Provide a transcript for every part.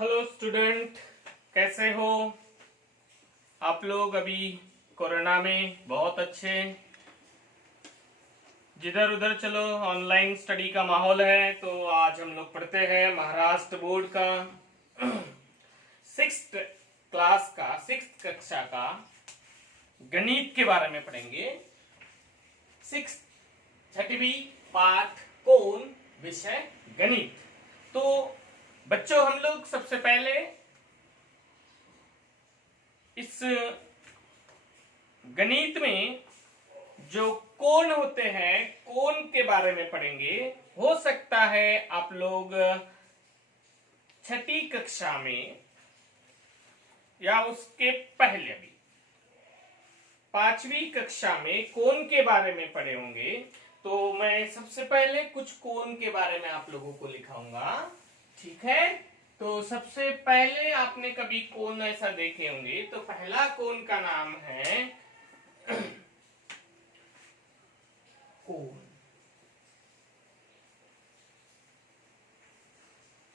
Hello student, कैसे हो आप लोग? अभी कोरोना में बहुत अच्छे, जिधर उधर चलो ऑनलाइन स्टडी का माहौल है। तो आज हम लोग पढ़ते हैं महाराष्ट्र बोर्ड का सिक्स्थ कक्षा का गणित के बारे में पढ़ेंगे। छठवीं पाठ कोण, विषय गणित। तो बच्चों, हम लोग सबसे पहले इस गणित में जो कोण होते हैं, कोण के बारे में पढ़ेंगे। हो सकता है आप लोग छठी कक्षा में या उसके पहले भी पांचवी कक्षा में कोण के बारे में पढ़े होंगे। तो मैं सबसे पहले कुछ कोण के बारे में आप लोगों को लिखाऊंगा, ठीक है? तो सबसे पहले आपने कभी कोण ऐसा देखे होंगे। तो पहला कोण का नाम है कोण।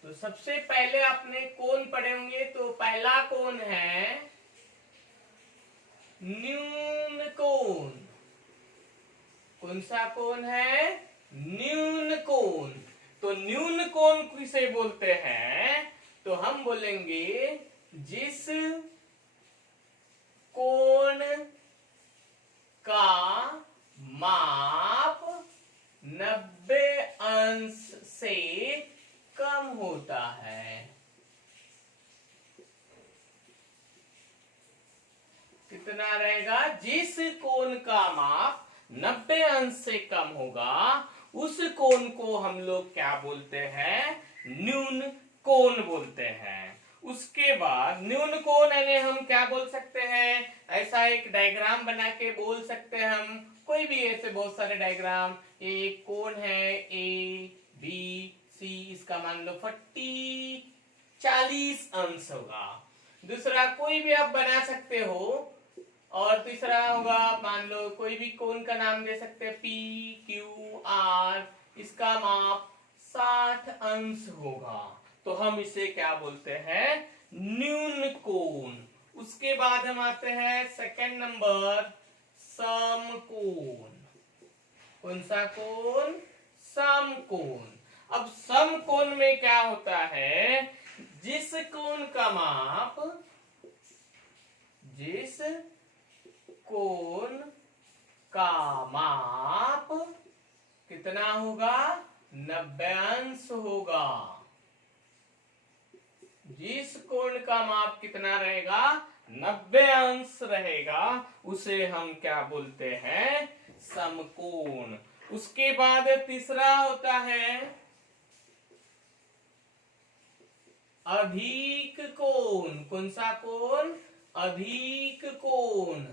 तो सबसे पहले आपने कोण पढ़े होंगे। तो पहला कोण है न्यून कोण। कौन सा कोण है? न्यून कोण। तो न्यून कोण किसे बोलते हैं? तो हम बोलेंगे जिस कोण का माप 90 अंश से कम होता है। कितना रहेगा? जिस कोण का माप 90 अंश से कम होगा, उस कोण को हम लोग क्या बोलते हैं? न्यून कोण बोलते हैं। उसके बाद न्यून कोण यानी हम क्या बोल सकते हैं? ऐसा एक डायग्राम बना के बोल सकते हैं हम, कोई भी ऐसे बहुत सारे डायग्राम। एक कोण है ए बी सी, इसका मान लो 40 अंश होगा। दूसरा कोई भी आप बना सकते हो। और तीसरा होगा, मान लो कोई भी कोण का नाम दे सकते हैं पी क्यू आर, इसका माप 60 अंश होगा। तो हम इसे क्या बोलते हैं? न्यून कोण। उसके बाद हम आते हैं सेकंड नंबर, समकोण। कौन सा कोण? समकोण। अब समकोण में क्या होता है? जिस कोण का माप, जिस कोण का माप कितना होगा? 90 अंश होगा। जिस कोण का माप कितना रहेगा? 90 अंश रहेगा, उसे हम क्या बोलते हैं? समकोण। उसके बाद तीसरा होता है अधिक कोण। कौन सा कोण? अधिक कोण।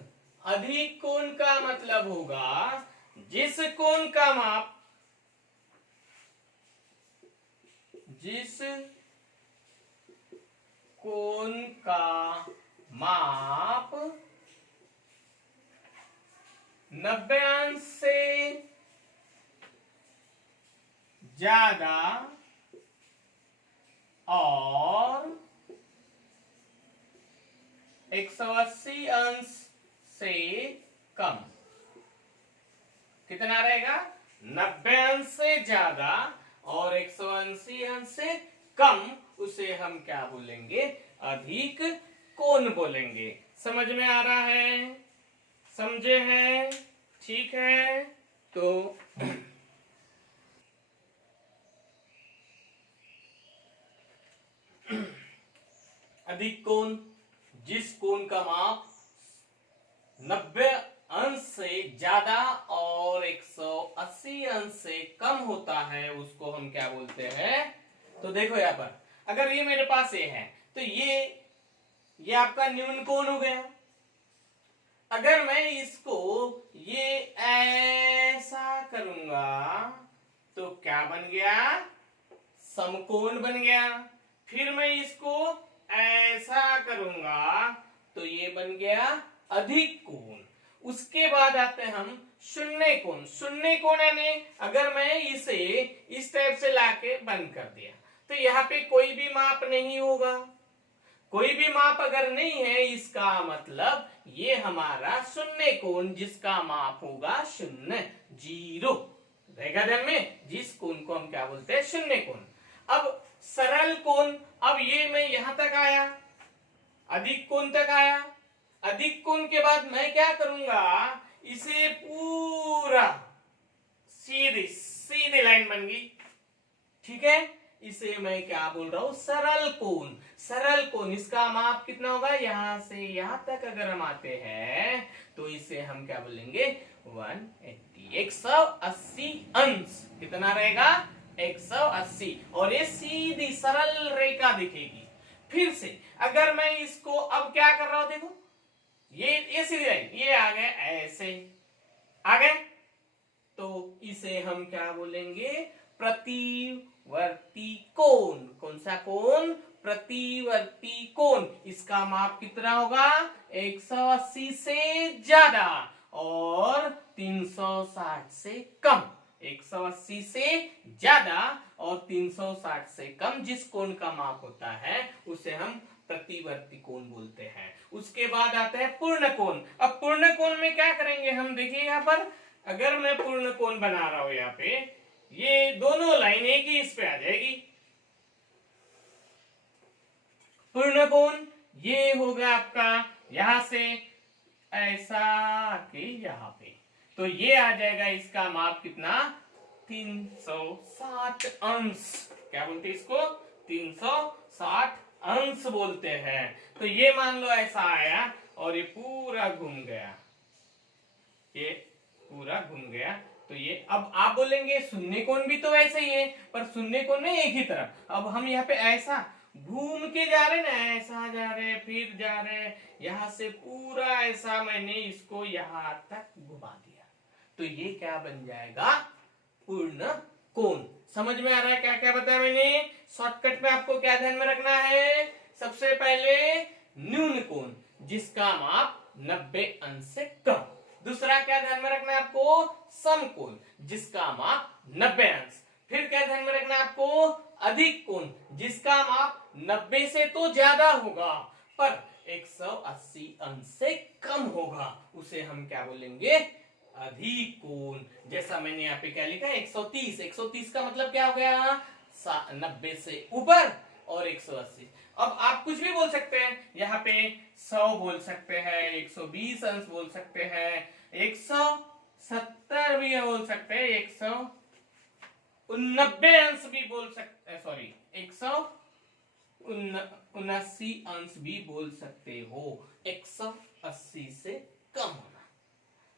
अधिक कोण का मतलब होगा जिस कोण का माप, जिस कोण का माप 90 अंश से ज्यादा और 180 अंश से कम। कितना रहेगा? 90 अंश से ज्यादा और 180 अंश से कम, उसे हम क्या बोलेंगे? अधिक कोण बोलेंगे। समझ में आ रहा है? समझे हैं? ठीक है। तो अधिक कोण, जिस कोण का माप 90 अंश से ज्यादा और 180 अंश से कम होता है, उसको हम क्या बोलते हैं? तो देखो यहां पर, अगर ये मेरे पास ये है तो ये आपका न्यून कोण हो गया। अगर मैं इसको ये ऐसा करूंगा तो क्या बन गया? समकोण बन गया। फिर मैं इसको ऐसा करूंगा तो ये बन गया अधिक कोण। उसके बाद आते हैं हम शून्य कोण। शून्य कोण यानी अगर मैं इसे इस टाइप से लाके बंद कर दिया तो यहाँ पे कोई भी माप नहीं होगा। कोई भी माप अगर नहीं है इसका मतलब ये हमारा शून्य कोण जिसका माप होगा शून्य, जीरो रहेगा ध्यान में। जिस कोण को हम क्या बोलते हैं, शून्य कोण। अब सरल कोण, अब ये मैं यहां तक आया, अधिक कोण तक आया। अधिक कोण के बाद मैं क्या करूंगा, इसे पूरा सीधी सीधी लाइन बन गई, ठीक है। इसे मैं क्या बोल रहा हूं, सरल कोण। सरल कोण इसका माप कितना होगा, यहां से यहां तक अगर हम आते हैं तो इसे हम क्या बोलेंगे, 180, 180 अंश। कितना रहेगा, 180। और ये सीधी सरल रेखा दिखेगी। फिर से अगर मैं इसको अब क्या कर रहा हूं, देखो ये सीधी लाइन, ये आ गए ऐसे आ गए, तो इसे हम क्या बोलेंगे, प्रतिवर्ती कोण। कौन सा कोण, प्रतिवर्ती कोण। इसका माप कितना होगा, 180 से ज्यादा और 360 से कम। 180 से ज्यादा और 360 से कम जिस कोण का माप होता है उसे हम प्रतिवर्ती कोण बोलते हैं। उसके बाद आता है पूर्ण कोण। अब पूर्ण कोण में क्या करेंगे हम, देखिए यहाँ पर अगर मैं पूर्ण कोण बना रहा हूं, यहाँ पे ये दोनों लाइन एक ही इस पे आ जाएगी। पूर्ण कोण ये हो गया आपका यहां से ऐसा के यहां पे, तो ये आ जाएगा इसका माप कितना, 360 अंश। क्या बोलते हैं इसको, 360 अंश बोलते हैं। तो ये मान लो ऐसा आया और ये पूरा घूम गया, ये पूरा घूम गया। तो ये अब आप बोलेंगे शून्य कोण भी तो वैसे ही है, पर शून्य कोण नहीं एक ही तरफ। अब हम यहाँ पे ऐसा घूम के जा रहे ना, ऐसा जा रहे फिर जा रहे, यहां से पूरा ऐसा मैंने इसको यहां तक घुमा दिया, तो ये क्या बन जाएगा, पूर्ण कोण। समझ में आ रहा है क्या क्या बताया मैंने। शॉर्टकट में आपको क्या ध्यान में रखना है, सबसे पहले न्यून कोण जिसका माप 90 अंश से कम। दूसरा क्या ध्यान में रखना है आपको, समकोण जिसका माप 90 अंश। फिर क्या ध्यान में रखना है आपको, अधिक कोण जिसका माप 90 से तो ज्यादा होगा पर 180 अंश से कम होगा, उसे हम क्या बोलेंगे, अधिक कोण। जैसा मैंने यहाँ पे क्या लिखा है, 130। 130 का मतलब क्या हो गया, 90 से ऊपर और 180। अब आप कुछ भी बोल सकते हैं, यहाँ पे 100 बोल सकते हैं, 120 अंश बोल सकते हैं, 170 भी बोल सकते हैं, 190 अंश भी बोल सकते हैं, सॉरी 179 अंश भी बोल सकते हो। 180 से कम होना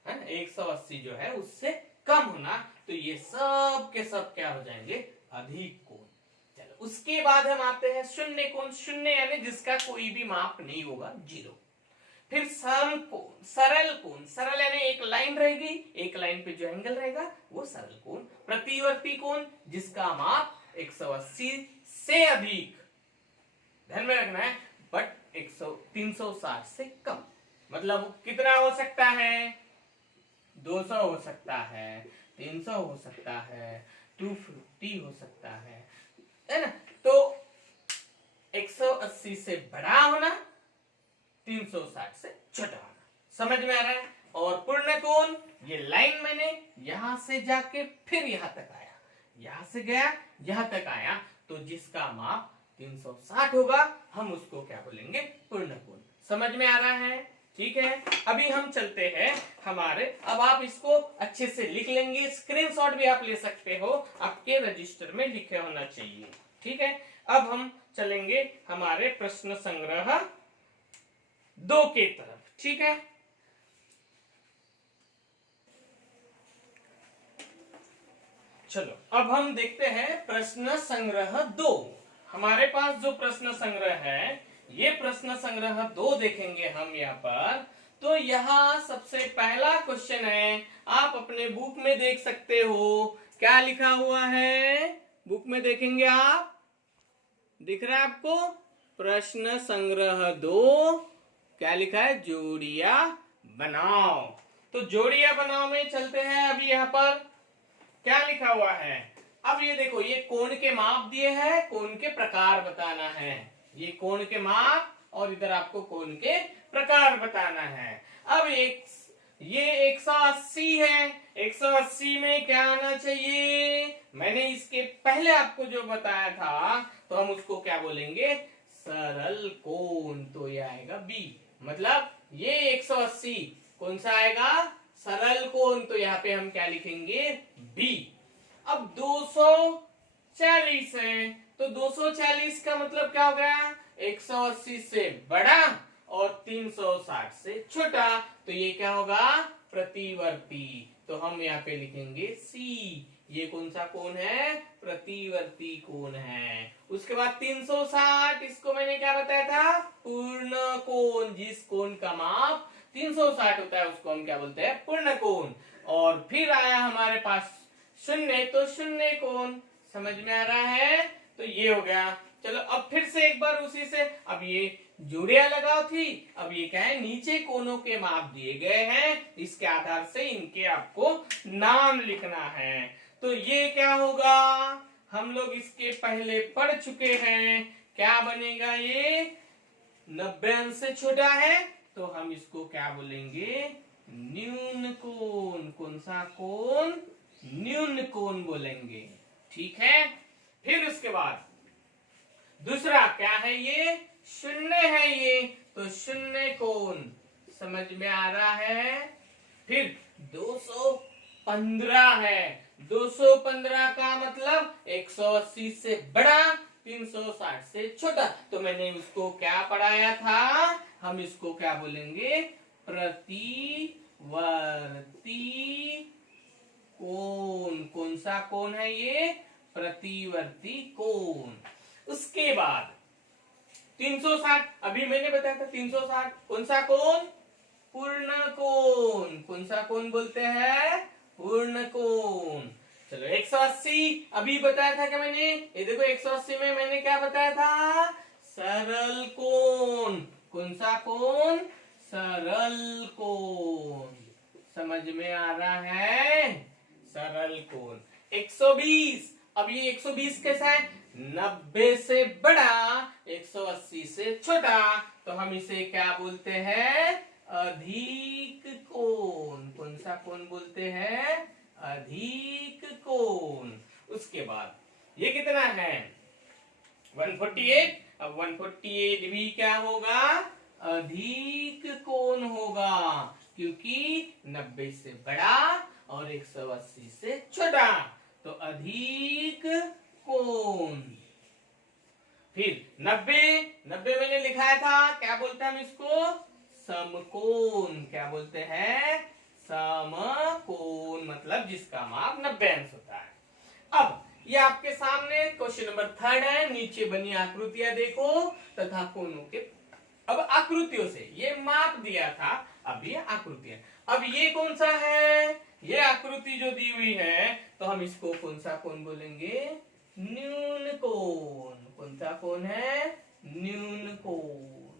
है, 180 जो है उससे कम होना, तो ये सब के सब क्या हो जाएंगे, अधिक कोण। चलो उसके बाद हम आते हैं शून्य कोण। शून्य यानी जिसका कोई भी माप नहीं होगा, जीरो। फिर सम कोण, सरल कोण। सरल यानी एक लाइन रहेगी, एक लाइन पे जो एंगल रहेगा वो सरल कोण। प्रतिवर्ती कोण जिसका माप 180 से अधिक, ध्यान में रखना है, बट 360 से कम। मतलब कितना हो सकता है, 200 हो सकता है, 300 हो सकता है, 250 हो सकता है ना। तो 180 से बड़ा होना, 360 से छोटा होना। समझ में आ रहा है। और पूर्ण कोण, ये लाइन मैंने यहां से जाके फिर यहां तक आया, यहां से गया यहां तक आया, तो जिसका माप 360 होगा हम उसको क्या बोलेंगे, पूर्ण कोण। समझ में आ रहा है, ठीक है। अभी हम चलते हैं हमारे, अब आप इसको अच्छे से लिख लेंगे, स्क्रीनशॉट भी आप ले सकते हो, आपके रजिस्टर में लिखे होना चाहिए, ठीक है। अब हम चलेंगे हमारे प्रश्न संग्रह 2 के तरफ, ठीक है। चलो अब हम देखते हैं प्रश्न संग्रह 2। हमारे पास जो प्रश्न संग्रह है, ये प्रश्न संग्रह 2 देखेंगे हम यहाँ पर। तो यहाँ सबसे पहला क्वेश्चन है, आप अपने बुक में देख सकते हो क्या लिखा हुआ है, बुक में देखेंगे आप, दिख रहा है आपको, प्रश्न संग्रह 2 क्या लिखा है, जोड़ियां बनाओ। तो जोड़ियां बनाओ में चलते हैं। अभी यहाँ पर क्या लिखा हुआ है, अब ये देखो, ये कोण के माप दिए हैं, कोण के प्रकार बताना है। ये कोण के माप और इधर आपको कोण के प्रकार बताना है। अब ये 180 है, 180 में क्या आना चाहिए? मैंने इसके पहले आपको जो बताया था, तो हम उसको क्या बोलेंगे? सरल कोण। तो ये आएगा बी, मतलब ये 180 कौन सा आएगा? सरल कोण। तो यहाँ पे हम क्या लिखेंगे? बी। अब 240 है, तो 240 का मतलब क्या हो गया? 180 से बड़ा और 360 से छोटा। तो ये क्या होगा? प्रतिवर्ती। तो हम यहाँ पे लिखेंगे सी। ये कौन सा कोण है? प्रतिवर्ती कोण है। उसके बाद 360, इसको मैंने क्या बताया था? पूर्ण कोण। जिस कोण का माप 360 होता है उसको हम क्या बोलते हैं? पूर्ण कोण। और फिर आया हमारे पास शून्य, तो शून्य कोण। समझ में आ रहा है? तो ये हो गया। चलो अब फिर से एक बार उसी से, अब ये जोड़ियां लगाओ थी, अब ये क्या है? नीचे कोनों के माप दिए गए हैं, इसके आधार से इनके आपको नाम लिखना है। तो ये क्या होगा? हम लोग इसके पहले पढ़ चुके हैं। क्या बनेगा ये? 90 अंश से छोटा है, तो हम इसको क्या बोलेंगे? न्यून कोण। कौन सा कोण? न्यून कोण बोलेंगे। ठीक है। फिर उसके बाद दूसरा क्या है? ये शून्य है ये, तो शून्य कोण। समझ में आ रहा है? फिर 215 है, 215 का मतलब 180 से बड़ा, 360 से छोटा। तो मैंने उसको क्या पढ़ाया था? हम इसको क्या बोलेंगे? प्रतिवर्ती कोण। कौन सा कोण है ये? प्रतिवर्ती कोण। उसके बाद 360, अभी मैंने बताया था 360 कौन सा कोण? पूर्ण कोण। कौन सा कोण बोलते हैं? पूर्ण कोण। चलो 180 अभी बताया था क्या मैंने? ये देखो 180 में मैंने क्या बताया था? सरल कोण। कौन सा कोण? सरल कोण। समझ में आ रहा है? सरल कोण। 120, अब ये 120 कैसा है? 90 से बड़ा, 180 से छोटा। तो हम इसे क्या बोलते हैं? अधिक कोण। कौन सा कोण बोलते हैं? अधिक कोण। उसके बाद ये कितना है? 148। अब 148 भी क्या होगा? अधिक कोण होगा, क्योंकि 90 से बड़ा और 180 से छोटा। तो अधिक कोण। फिर 90 मैंने लिखाया था, क्या बोलते हैं हम इसको? समकोण। क्या बोलते हैं? समकोण, मतलब जिसका माप 90 अंश होता है। अब ये आपके सामने क्वेश्चन नंबर 3 है। नीचे बनी आकृतियां देखो तथा कोणों के, अब आकृतियों से ये माप दिया था, अब ये आकृतियां। अब ये कौन सा है? ये आकृति जो दी हुई है, तो हम इसको कौन सा कोण बोलेंगे? न्यून कोण। कौन सा कोण है? न्यून कोण।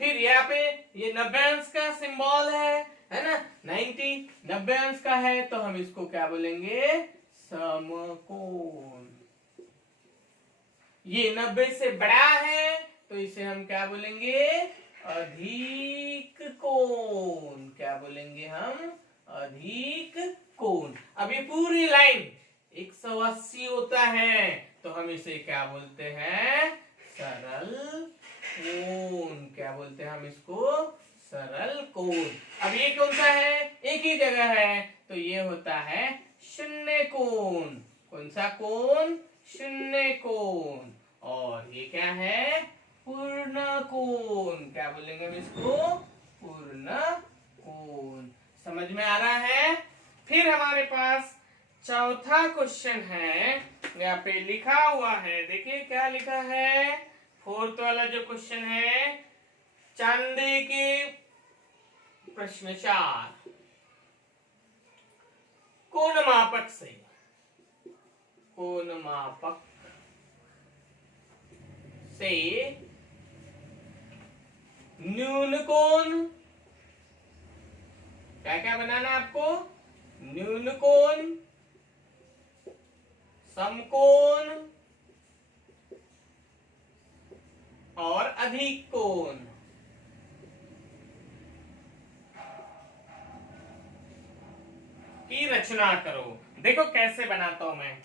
फिर यहाँ पे ये 90 अंश का सिंबल है ना? 90 अंश का है, तो हम इसको क्या बोलेंगे? समकोण। ये 90 से बड़ा है, तो इसे हम क्या बोलेंगे? अधिक कोण। क्या बोलेंगे हम? अधिक कोण। अब ये पूरी लाइन 180 होता है, तो हम इसे क्या बोलते हैं? सरल कोण। क्या बोलते हैं हम इसको? सरल कोण। अब ये कौन सा है? एक ही जगह है, तो ये होता है शून्य कोण। कौन सा कोण? शून्य कोण। और ये क्या है? पूर्ण कोण। क्या बोलेंगे हम इसको? पूर्ण कोण। समझ में आ रहा है? फिर हमारे पास चौथा क्वेश्चन है, यहाँ पे लिखा हुआ है, देखिए क्या लिखा है? 4th वाला जो क्वेश्चन है, चांदे के प्रश्न 4, कोण मापक से, कोण मापक से न्यून कोण, क्या क्या बनाना है आपको? न्यून कोण, समकोण और अधिक कोण। की रचना करो। देखो कैसे बनाता हूं मैं।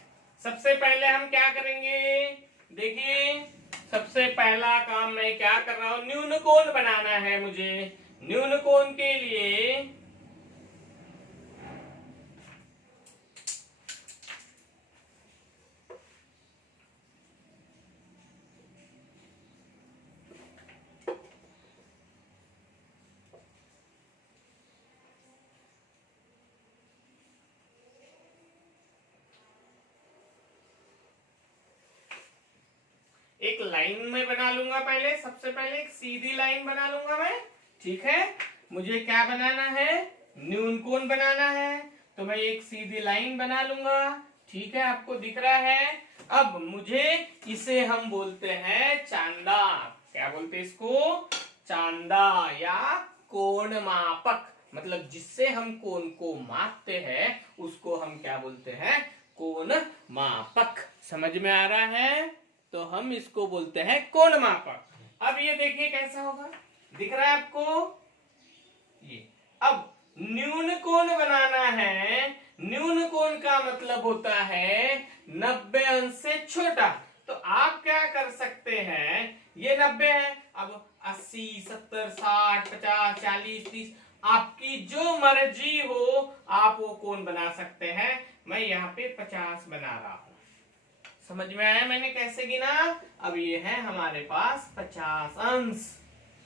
सबसे पहले हम क्या करेंगे, देखिए सबसे पहला काम मैं क्या कर रहा हूं, न्यून कोण बनाना है मुझे। न्यून कोण के लिए एक लाइन में बना लूंगा। पहले सबसे पहले एक सीधी लाइन बना लूंगा मैं, ठीक है। मुझे क्या बनाना है, न्यून कोण बनाना है, तो मैं एक सीधी लाइन बना लूंगा, ठीक है। आपको दिख रहा है। अब मुझे इसे हम बोलते हैं चांदा। क्या बोलते हैं इसको, चांदा या कोण मापक। मतलब जिससे हम कोण को मापते हैं उसको हम क्या बोलते हैं, कोण मापक। समझ में आ रहा है, तो हम इसको बोलते हैं कोण मापक। अब ये देखिए कैसा होगा, दिख रहा है आपको ये। अब न्यून कोण बनाना है। न्यून कोण का मतलब होता है 90 अंश से छोटा। तो आप क्या कर सकते हैं, ये 90 है, अब 80, 70, 60, 50, 40, 30 आपकी जो मर्जी हो आप वो कोण बना सकते हैं। मैं यहाँ पे 50 बना रहा हूं। समझ में आया मैंने कैसे गिना। अब ये है हमारे पास 50 अंश।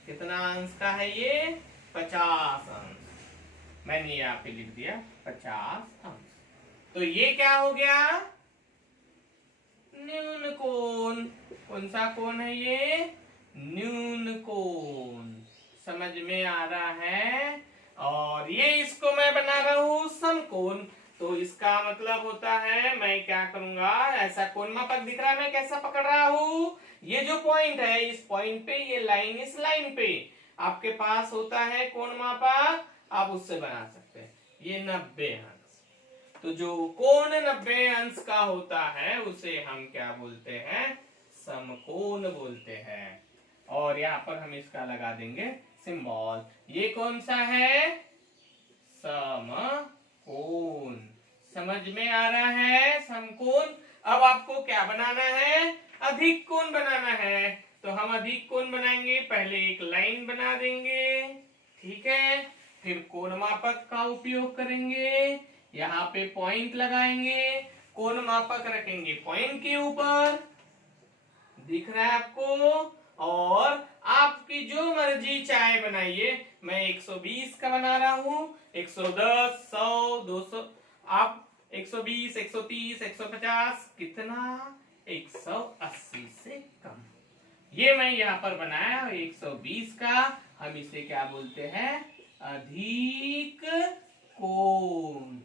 कितना अंश का है ये, 50 अंश। मैंने यहाँ पे लिख दिया 50 अंश। तो ये क्या हो गया, न्यून कोण। कौन सा कोण है ये, न्यून कोण। समझ में आ रहा है। और ये इसको मैं बना रहा हूं समकोण। तो इसका मतलब होता है मैं क्या करूंगा, ऐसा कोण मापक दिख रहा है, मैं कैसा पकड़ रहा हूं, ये जो पॉइंट है इस पॉइंट पे, ये लाइन इस लाइन पे आपके पास होता है कोण मापक, आप उससे बना सकते हैं। ये 90 अंश। तो जो कोण 90 अंश का होता है उसे हम क्या बोलते हैं, समकोण बोलते हैं। और यहाँ पर हम इसका लगा देंगे सिंबल। ये कौन सा है, समकोण। समझ में आ रहा है, समकोण। अब आपको क्या बनाना है, अधिक कोण बनाना है। तो हम अधिक कोण बनाएंगे, पहले एक लाइन बना देंगे, ठीक है। फिर कोण मापक का उपयोग करेंगे, यहाँ पे पॉइंट लगाएंगे, कोण मापक रखेंगे पॉइंट के ऊपर, दिख रहा है आपको। और आपकी जो मर्जी चाहे बनाइए। मैं 120 का बना रहा हूं, 110, 100, 200, आप 120, 130, 150, कितना, 180 से कम। ये मैं यहाँ पर बनाया 120 का। हम इसे क्या बोलते हैं, अधिक कोण।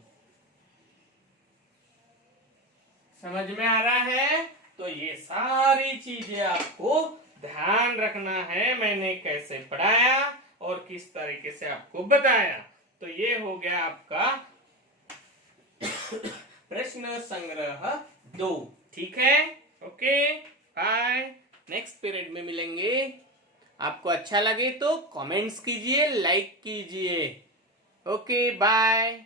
समझ में आ रहा है। तो ये सारी चीजें आपको ध्यान रखना है, मैंने कैसे पढ़ाया और किस तरीके से आपको बताया। तो ये हो गया आपका प्रश्न संग्रह 2, ठीक है। ओके बाय, नेक्स्ट पीरियड में मिलेंगे। आपको अच्छा लगे तो कमेंट्स कीजिए, लाइक कीजिए। Okay bye.